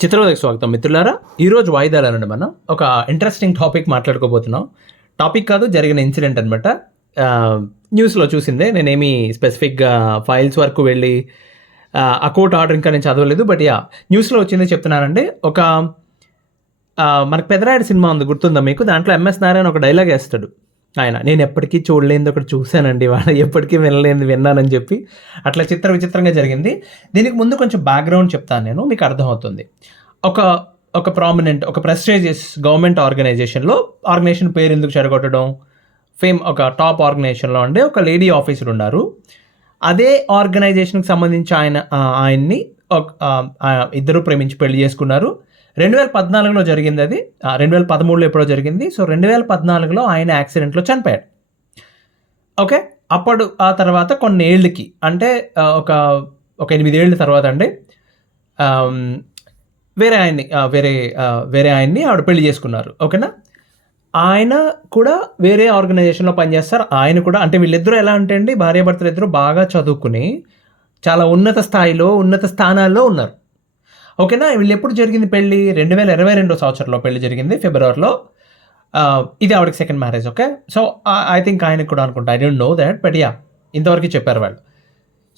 చిత్రవదకి స్వాగతం మిత్రులారా. ఈరోజు వాయిదాలండి మనం ఒక ఇంట్రెస్టింగ్ టాపిక్ మాట్లాడుకోబోతున్నాం. టాపిక్ కాదు జరిగిన ఇన్సిడెంట్ అనమాట న్యూస్లో చూసిందే నేనేమి స్పెసిఫిక్గా ఫైల్స్ వరకు వెళ్ళి ఆ, కోర్ట్ ఆర్డర్ ఇంకా నేను చదవలేదు బట్ యా న్యూస్లో వచ్చిందే చెప్తున్నానండి. ఒక మనకు పెదరాయుడు సినిమా ఉంది గుర్తుందా మీకు? దాంట్లో ఎంఎస్ నారాయణ ఒక డైలాగ్ వేస్తాడు. ఆయన నేను ఎప్పటికీ చూడలేనిది ఒకటి చూశానండి వాళ్ళ ఎప్పటికీ వినలేనిది విన్నానని చెప్పి అట్లా చిత్ర విచిత్రంగా జరిగింది. దీనికి ముందు కొంచెం బ్యాక్గ్రౌండ్ చెప్తాను నేను మీకు అర్థమవుతుంది. ఒక ఒక ప్రామినెంట్ ఒక ప్రెస్టేజియస్ గవర్నమెంట్ ఆర్గనైజేషన్లో ఆర్గనైజేషన్ పేరు ఎందుకు చెడగొట్టడం? ఫేమ్ ఒక టాప్ ఆర్గనైజేషన్లో ఉండే ఒక లేడీ ఆఫీసర్ ఉన్నారు. అదే ఆర్గనైజేషన్కి సంబంధించి ఆయన ఆయన్ని ఇద్దరు ప్రేమించి పెళ్ళి చేసుకున్నారు. రెండు వేల పద్నాలుగులో జరిగింది అది. రెండు వేల పదమూడులో ఎప్పుడో జరిగింది. సో రెండు వేల పద్నాలుగులో ఆయన యాక్సిడెంట్లో చనిపోయాడు. ఓకే? అప్పుడు ఆ తర్వాత కొన్ని ఏళ్ళకి అంటే ఒక ఒక ఎనిమిది ఏళ్ళ తర్వాత అండి వేరే ఆయన్ని వేరే వేరే ఆయన్ని ఆవిడ పెళ్ళి చేసుకున్నారు. ఓకేనా? ఆయన కూడా వేరే ఆర్గనైజేషన్లో పనిచేస్తారు. ఆయన కూడా అంటే వీళ్ళిద్దరూ ఎలా అంటే అండి భార్యాభర్తలు ఇద్దరు బాగా చదువుకుని చాలా ఉన్నత స్థాయిలో ఉన్నత స్థానాల్లో ఉన్నారు. ఓకేనా? వీళ్ళు ఎప్పుడు జరిగింది పెళ్ళి? రెండు వేల ఇరవై రెండో సంవత్సరంలో పెళ్ళి జరిగింది ఫిబ్రవరిలో. ఇది ఆవిడకి second marriage okay? So I think ఆయనకు కూడా అనుకుంటా. I don't know that but yeah ఇంతవరకు చెప్పారు వాళ్ళు.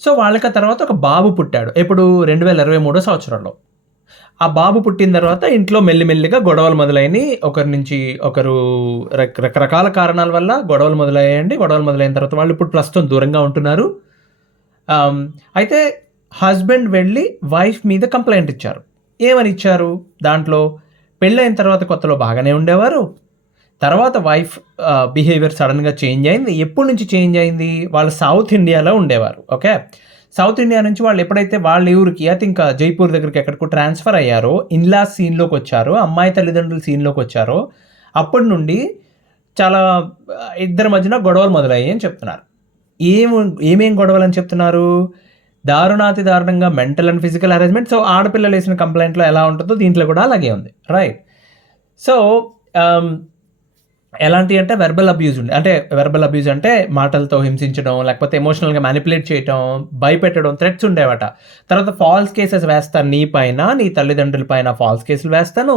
సో వాళ్ళకి ఆ తర్వాత ఒక బాబు పుట్టాడు ఎప్పుడు? రెండు వేల ఇరవై మూడో సంవత్సరంలో. ఆ బాబు పుట్టిన తర్వాత ఇంట్లో మెల్లిమెల్లిగా గొడవలు మొదలైనవి ఒకరి నుంచి ఒకరు రకరకాల కారణాల వల్ల గొడవలు మొదలయ్యాయండి. గొడవలు మొదలైన తర్వాత వాళ్ళు ఇప్పుడు ప్రస్తుతం దూరంగా ఉంటున్నారు. అయితే హస్బెండ్ వెళ్ళి వైఫ్ మీద కంప్లైంట్ ఇచ్చారు. ఏమని ఇచ్చారు? దాంట్లో పెళ్ళైన తర్వాత కొత్తలో బాగానే ఉండేవారు. తర్వాత వైఫ్ బిహేవియర్ సడన్గా చేంజ్ అయింది. ఎప్పటి నుంచి చేంజ్ అయింది? వాళ్ళు సౌత్ ఇండియాలో ఉండేవారు ఓకే? సౌత్ ఇండియా నుంచి వాళ్ళు ఎప్పుడైతే వాళ్ళ ఊరికి ఐ థింక్ జైపూర్ దగ్గరికి ఎక్కడికో ట్రాన్స్ఫర్ అయ్యారో ఇన్లా సీన్లోకి వచ్చారో అమ్మాయి తల్లిదండ్రుల సీన్లోకి వచ్చారో అప్పటి నుండి చాలా ఇద్దరి మధ్యన గొడవలు మొదలయ్యాయి అని చెప్తున్నారు. ఏం ఏమేం గొడవలు అని చెప్తున్నారు? దారుణాతి దారుణంగా mental and physical arrangement so ఆడపిల్లలు వేసిన కంప్లైంట్లో ఎలా ఉంటుందో దీంట్లో కూడా అలాగే ఉంది. రైట్. సో ఎలాంటి అంటే వెర్బల్ అబ్యూజ్ ఉంది అంటే వెర్బల్ అబ్యూజ్ అంటే మాటలతో హింసించడం లేకపోతే ఎమోషనల్గా మ్యానిపులేట్ చేయడం భయపెట్టడం థ్రెట్స్ ఉండేవట. తర్వాత ఫాల్స్ కేసెస్ వేస్తాను నీ పైన నీ తల్లిదండ్రుల పైన ఫాల్స్ కేసులు వేస్తాను.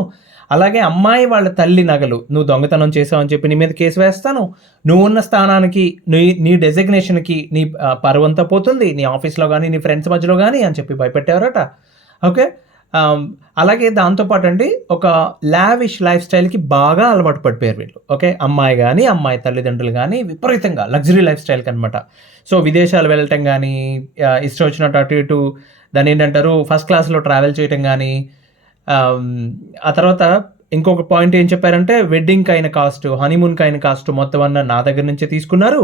అలాగే అమ్మాయి వాళ్ళ తల్లి నగలు నువ్వు దొంగతనం చేసావు అని చెప్పి నీ మీద కేసు వేస్తాను. నువ్వు ఉన్న స్థానానికి నీ నీ డెసిగ్నేషన్కి నీ పరువంతా పోతుంది. నీ ఆఫీస్లో కానీ నీ ఫ్రెండ్స్ మధ్యలో కానీ అని చెప్పి భయపెట్టారట. ఓకే? అలాగే దాంతోపాటు అండి ఒక లావిష్ లైఫ్ స్టైల్కి బాగా అలవాటు పడిపోయారు వీళ్ళు. ఓకే? అమ్మాయి కానీ అమ్మాయి తల్లిదండ్రులు కానీ విపరీతంగా లగ్జరీ లైఫ్ స్టైల్కి అనమాట సో విదేశాలు వెళ్ళటం కానీ ఇష్టం వచ్చినట్టు అటు ఇటు దాని ఏంటంటారు ఫస్ట్ క్లాస్లో ట్రావెల్ చేయటం కానీ Um, ఆ తర్వాత ఇంకొక పాయింట్ ఏం చెప్పారంటే వెడ్డింగ్కి అయిన కాస్ట్ హనీమూన్కి అయిన కాస్ట్ మొత్తం అన్న నా దగ్గర నుంచే తీసుకున్నారు.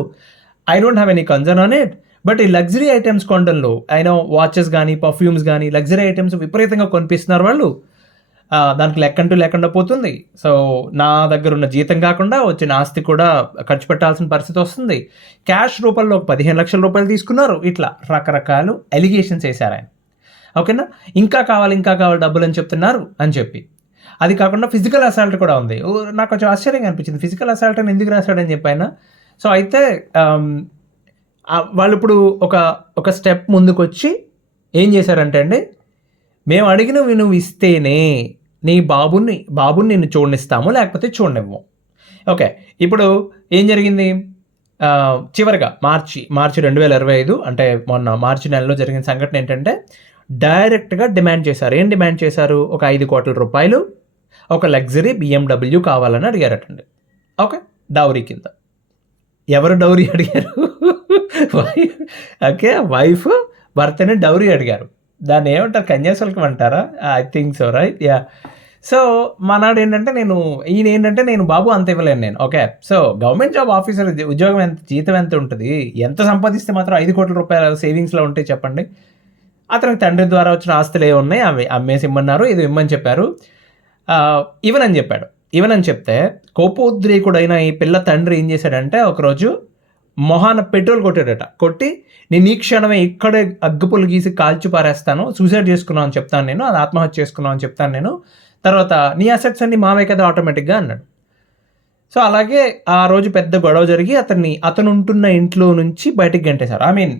I don't have any concern on it but ఈ లగ్జరీ ఐటమ్స్ కొండల్లో ఆయన వాచెస్ కానీ పర్ఫ్యూమ్స్ కానీ లగ్జరీ ఐటమ్స్ విపరీతంగా కొనిపిస్తున్నారు వాళ్ళు. దానికి లెక్కంటూ లేకుండా పోతుంది. సో నా దగ్గర ఉన్న జీతం కాకుండా వచ్చిన ఆస్తి కూడా ఖర్చు పెట్టాల్సిన పరిస్థితి వస్తుంది. క్యాష్ రూపంలో పదిహేను లక్షల రూపాయలు తీసుకున్నారు. ఇట్లా రకరకాలు ఎలిగేషన్స్ వేశారు ఆయన. ఓకేనా? ఇంకా కావాలి ఇంకా కావాలి డబ్బులు అని చెప్తున్నారు అని చెప్పి. అది కాకుండా ఫిజికల్ అసాల్ట్ కూడా ఉంది. ఓ, నాకు కొంచెం ఆశ్చర్యంగా అనిపించింది. ఫిజికల్ అసాల్ట్ అని ఎందుకు రాశాడని చెప్పాయన సో అయితే వాళ్ళు ఇప్పుడు ఒక ఒక స్టెప్ ముందుకు వచ్చి ఏం చేశారంటే అండి మేము అడిగినవి నువ్వు ఇస్తేనే నీ బాబుని బాబుని నిన్ను చూడనిస్తాము లేకపోతే చూడనివ్వం. ఓకే ఇప్పుడు ఏం జరిగింది? చివరిగా మార్చి మార్చి రెండు వేల ఇరవై ఐదు అంటే మొన్న మార్చి నెలలో జరిగిన సంఘటన ఏంటంటే డైరెక్ట్గా డిమాండ్ చేశారు. ఏం డిమాండ్ చేశారు? ఒక ఐదు కోట్ల రూపాయలు ఒక లగ్జరీ బిఎండబ్ల్యూ కావాలని అడిగారటండి. ఓకే డౌరీ కింద. ఎవరు డౌరీ అడిగారు? ఓకే వైఫ్ భర్తని డౌరీ అడిగారు. దాన్ని ఏమంటారు? కన్యాశుల్కం అంటారా? I think so right? Yeah. So మనాడు ఏంటంటే నేను ఈయన ఏంటంటే నేను బాబు అంత ఇవ్వలేను నేను. Okay so government job officer ఉద్యోగం ఎంత జీతం ఎంత ఉంటుంది? ఎంత సంపాదిస్తే మాత్రం ఐదు కోట్ల రూపాయల సేవింగ్స్లో ఉంటే చెప్పండి. అతనికి తండ్రి ద్వారా వచ్చిన ఆస్తులు ఏ ఉన్నాయి అవి అమ్మేసి ఇమ్మన్నారు ఇది ఇమ్మని చెప్పారు. ఇవనని చెప్పాడు. ఇవనని చెప్తే కోపోద్రేకుడైన ఈ పిల్ల తండ్రి ఏం చేశాడంటే ఒకరోజు మొహాన పెట్రోల్ కొట్టాడట. కొట్టి నేను ఈ క్షణమే ఇక్కడే అగ్గుపులు గీసి కాల్చి పారేస్తాను సూసైడ్ చేసుకున్నావు అని చెప్తాను నేను అది ఆత్మహత్య చేసుకున్నావు అని చెప్తాను నేను. తర్వాత నీ అసెట్స్ అన్ని మావే కదా ఆటోమేటిక్గా అన్నాడు. సో అలాగే ఆ రోజు పెద్ద గొడవ జరిగి అతన్ని అతను ఉంటున్న ఇంట్లో నుంచి బయటికి గంటేశారు. ఐ మీన్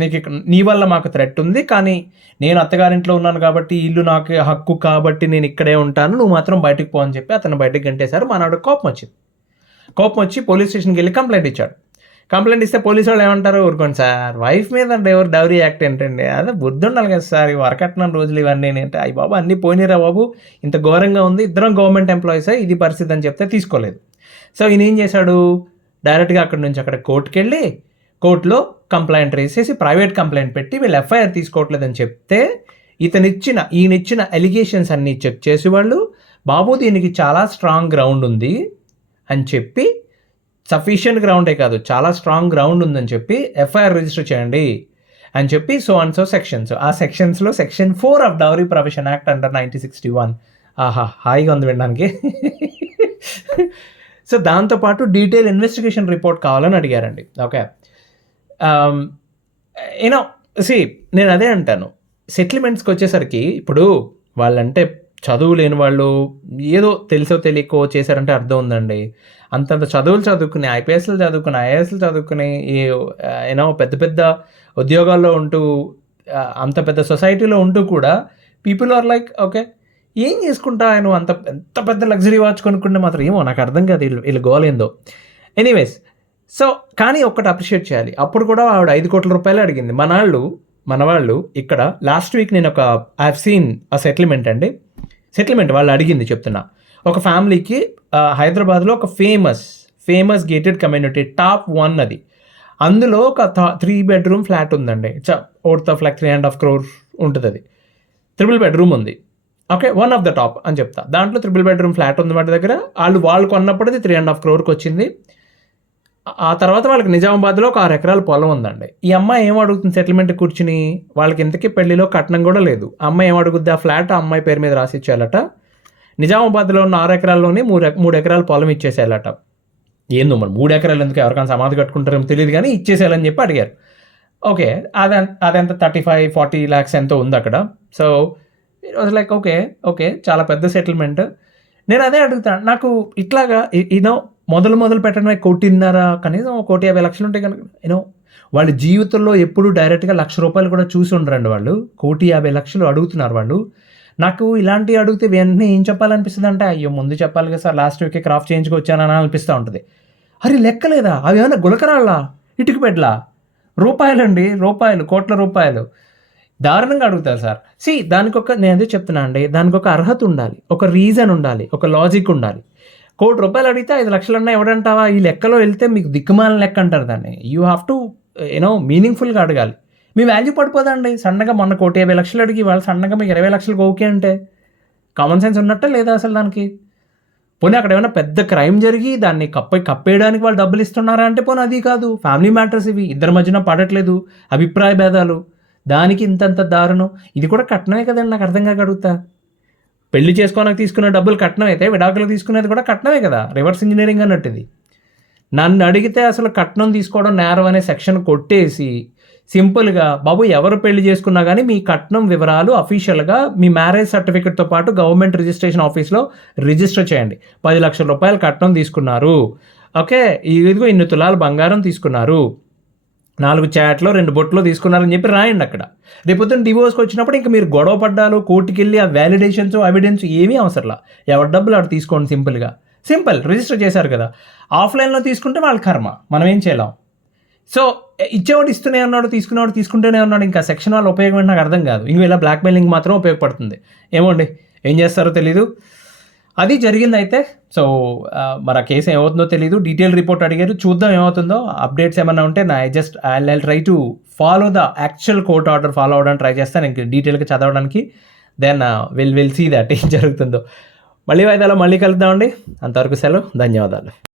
నీకు నీ వల్ల మాకు థ్రెట్ ఉంది కానీ నేను అత్తగారింట్లో ఉన్నాను కాబట్టి ఇల్లు నాకు హక్కు కాబట్టి నేను ఇక్కడే ఉంటాను నువ్వు మాత్రం బయటకు పో అని చెప్పి అతను బయటకు గంటేశారు. మనవాడు కోపం వచ్చింది. కోపం వచ్చి పోలీస్ స్టేషన్కి వెళ్ళి కంప్లైంట్ ఇచ్చాడు. కంప్లైంట్ ఇస్తే పోలీసు వాళ్ళు ఏమంటారు? ఊరుకోండి సార్ వైఫ్ మీద ఎవరు డౌరీ యాక్ట్ ఏంటండి? అదే బుద్ధి ఉండాలి కదా సార్ ఈ వరకట్నం రోజులు ఇవన్నీ అంటే అయ్యి బాబు అన్నీ పోయినరా బాబు ఇంత ఘోరంగా ఉంది ఇద్దరం గవర్నమెంట్ ఎంప్లాయీసే ఇది పరిస్థితి అని చెప్తే తీసుకోలేదు. సో ఈయన ఏం చేశాడు? డైరెక్ట్గా అక్కడి నుంచి అక్కడ కోర్టుకి వెళ్ళి కోర్టులో కంప్లైంట్ రేస్ చేసి ప్రైవేట్ కంప్లైంట్ పెట్టి వీళ్ళు ఎఫ్ఐఆర్ తీసుకోవట్లేదని చెప్తే ఇతనిచ్చిన ఈయనిచ్చిన ఎలిగేషన్స్ అన్నీ చెక్ చేసి వాళ్ళు బాబు దీనికి చాలా స్ట్రాంగ్ గ్రౌండ్ ఉంది అని చెప్పి సఫిషియంట్ గ్రౌండే కాదు చాలా స్ట్రాంగ్ గ్రౌండ్ ఉందని చెప్పి ఎఫ్ఐఆర్ రిజిస్టర్ చేయండి అని చెప్పి సో అండ్ సో సెక్షన్స్. ఆ సెక్షన్స్లో section four of dowry profession act under nineteen sixty one. ఆహా హాయిగా ఉంది వినడానికి. సో దాంతోపాటు డీటెయిల్ ఇన్వెస్టిగేషన్ రిపోర్ట్ కావాలని అడిగారండి. ఓకే. Um, యూనో సి నేను అదే అంటాను. సెటిల్మెంట్స్కి వచ్చేసరికి ఇప్పుడు వాళ్ళంటే చదువు లేని వాళ్ళు ఏదో తెలుసో తెలియకో చేశారంటే అర్థం ఉందండి. అంతంత చదువులు చదువుకుని ఐపీఎస్లు చదువుకుని ఐఏఎస్లు చదువుకుని ఏనో పెద్ద పెద్ద ఉద్యోగాల్లో ఉంటూ uh, అంత పెద్ద సొసైటీలో ఉంటూ కూడా పీపుల్ ఆర్ లైక్ ఓకే ఏం చేసుకుంటా ఆయన అంత ఎంత పెద్ద లగ్జరీ వాచ్ కొనుక్కుంటే మాత్రం ఏమో నాకు అర్థం కాదు వీళ్ళు వీళ్ళు గోలేందో ఎనీవేస్ సో కానీ ఒక్కటి అప్రిషియేట్ చేయాలి. అప్పుడు కూడా ఆవిడ ఐదు కోట్ల రూపాయలు అడిగింది. మనాళ్ళు మనవాళ్ళు మన వాళ్ళు ఇక్కడ లాస్ట్ వీక్ నేను ఒక ఐ సీన్ ఆ సెటిల్మెంట్ అండి. సెటిల్మెంట్ వాళ్ళు అడిగింది చెప్తున్నా. ఒక ఫ్యామిలీకి హైదరాబాద్లో ఒక famous famous gated community top one అది. అందులో ఒక త్రీ బెడ్రూమ్ ఫ్లాట్ ఉందండి. Worth of like three and half crore ఉంటుంది అది త్రిబుల్ బెడ్రూమ్ ఉంది. Okay one of the top అని చెప్తా. దాంట్లో త్రిబుల్ బెడ్రూమ్ ఫ్లాట్ ఉంది వాటి దగ్గర. వాళ్ళు వాళ్ళు కొన్నప్పుడు అది త్రీ అండ్ హాఫ్ క్రోర్కి వచ్చింది. ఆ తర్వాత వాళ్ళకి నిజామాబాద్లో ఒక ఆరు ఎకరాల పొలం ఉందండి. ఈ అమ్మాయి ఏం అడుగుతుంది? సెటిల్మెంట్ కూర్చుని వాళ్ళకి ఇంతకీ పెళ్ళిలో కట్నం కూడా లేదు. అమ్మాయి ఏం అడుగుద్ది? ఆ ఫ్లాట్ ఆ అమ్మాయి పేరు మీద రాసిచ్చేయాలట. నిజామాబాద్లో ఉన్న ఆరు ఎకరాల్లోనే మూడు మూడు ఎకరాల పొలం ఇచ్చేసేయాలట. ఏందో మరి మూడు ఎకరాలు ఎందుకు ఎవరికైనా సమాధి కట్టుకుంటారేమో తెలియదు కానీ ఇచ్చేసేయాలని చెప్పి అడిగారు. ఓకే అది అదెంత? థర్టీ ఫైవ్ ఫార్టీ ల్యాక్స్ ఎంతో ఉంది అక్కడ. So was like okay okay చాలా పెద్ద సెటిల్మెంట్ నేను అదే అడుగుతాను నాకు ఇట్లాగా ఈనో మొదలు మొదలు పెట్టడమే కోటిన్నర కనీసం కోటి యాభై లక్షలు ఉంటే కనుక యూనో వాళ్ళ జీవితంలో ఎప్పుడు డైరెక్ట్గా లక్ష రూపాయలు కూడా చూసి ఉండరండి వాళ్ళు. కోటి యాభై లక్షలు అడుగుతున్నారు వాళ్ళు. నాకు ఇలాంటివి అడిగితే వెంటనే ఏం చెప్పాలనిపిస్తుంది అంటే అయ్యో ముందు చెప్పాలి కదా సార్ లాస్ట్ వీకే క్రాఫ్ట్ చేయించుకు వచ్చానని అనిపిస్తూ ఉంటుంది. అరే లెక్కలేదా? అవి ఏమైనా గులకరాళ్ళ? ఇటుకు పెట్లా రూపాయలండి రూపాయలు కోట్ల రూపాయలు. దారుణంగా అడుగుతారు సార్. సి దానికి ఒక నేను అదే చెప్తున్నా అండి. దానికి ఒక అర్హత ఉండాలి. ఒక రీజన్ ఉండాలి. ఒక లాజిక్ ఉండాలి. కోటి రూపాయలు అడిగితే ఐదు లక్షలన్నా ఎవడంటావా? ఈ లెక్కలో వెళ్తే మీకు దిక్కుమాలిన లెక్క అంటారు దాన్ని. You have to you know మీనింగ్ఫుల్గా అడగాలి. మీ వాల్యూ పడిపోదండి. సన్నగా మొన్న కోటి యాభై లక్షలు అడిగి వాళ్ళు సన్నగా మీకు ఇరవై లక్షలకు ఓకే అంటే కామన్ సెన్స్ ఉన్నట్టే లేదా అసలు దానికి? పోనీ అక్కడ ఏమైనా పెద్ద క్రైమ్ జరిగి దాన్ని కప్ప కప్పేయడానికి వాళ్ళు డబ్బులు ఇస్తున్నారా అంటే పోనీ అది కాదు. ఫ్యామిలీ మ్యాటర్స్ ఇవి. ఇద్దరి మధ్యన పడట్లేదు. అభిప్రాయ భేదాలు. దానికి ఇంతంత దారుణం? ఇది కూడా కట్నమే కదండి నాకు అర్థం కాక అడుగుతా. పెళ్ళి చేసుకోవడానికి తీసుకున్న డబ్బులు కట్నం అయితే విడాకులు తీసుకునేది కూడా కట్నమే కదా రివర్స్ ఇంజనీరింగ్ అన్నట్టుది. నన్ను అడిగితే అసలు కట్నం తీసుకోవడం నేరం అనే సెక్షన్ కొట్టేసి సింపుల్గా బాబు ఎవరు పెళ్ళి చేసుకున్నా కానీ మీ కట్నం వివరాలు అఫీషియల్గా మీ మ్యారేజ్ సర్టిఫికెట్తో పాటు గవర్నమెంట్ రిజిస్ట్రేషన్ ఆఫీస్లో రిజిస్టర్ చేయండి. పది లక్షల రూపాయలు కట్నం తీసుకున్నారు. ఓకే ఇదిగో ఇన్ని తులాలు బంగారం తీసుకున్నారు. నాలుగు చాట్లో రెండు బొట్లో తీసుకున్నారని చెప్పి రాయండి అక్కడ. రేపొద్దున డివోర్స్కి వచ్చినప్పుడు ఇంకా మీరు గొడవ పడ్డాలు కోర్టుకి వెళ్ళి ఆ వ్యాలిడేషన్స్ ఎవిడెన్స్ ఏమీ అవసరంలా. ఎవరి డబ్బులు ఆడు తీసుకోండి సింపుల్గా. సింపుల్ రిజిస్టర్ చేశారు కదా. ఆఫ్లైన్లో తీసుకుంటే వాళ్ళ కర్మ. మనం ఏం చేయలేం. సో ఇచ్చేవాడు ఇస్తూనే ఉన్నాడు తీసుకునేవాడు తీసుకుంటూనే ఉన్నాడు ఇంకా సెక్షన్ వాళ్ళ ఉపయోగం నాకు అర్థం కాదు. ఇంక ఇలా బ్లాక్మెయిలింగ్ మాత్రం ఉపయోగపడుతుంది. ఏమోండి ఏం చేస్తారో తెలీదు. అది జరిగింది అయితే సో మరి ఆ కేసు ఏమవుతుందో తెలియదు డీటెయిల్ రిపోర్ట్ అడిగారు. చూద్దాం ఏమవుతుందో. అప్డేట్స్ ఏమైనా ఉంటే నా I just I I try to follow the actual court order follow అవడానికి ట్రై చేస్తాను ఇంక డీటెయిల్గా చదవడానికి. Then will will see that ఏం జరుగుతుందో. మళ్ళీ వాయిదాలో మళ్ళీ కలుద్దామండి. అంతవరకు సెలవు. ధన్యవాదాలు.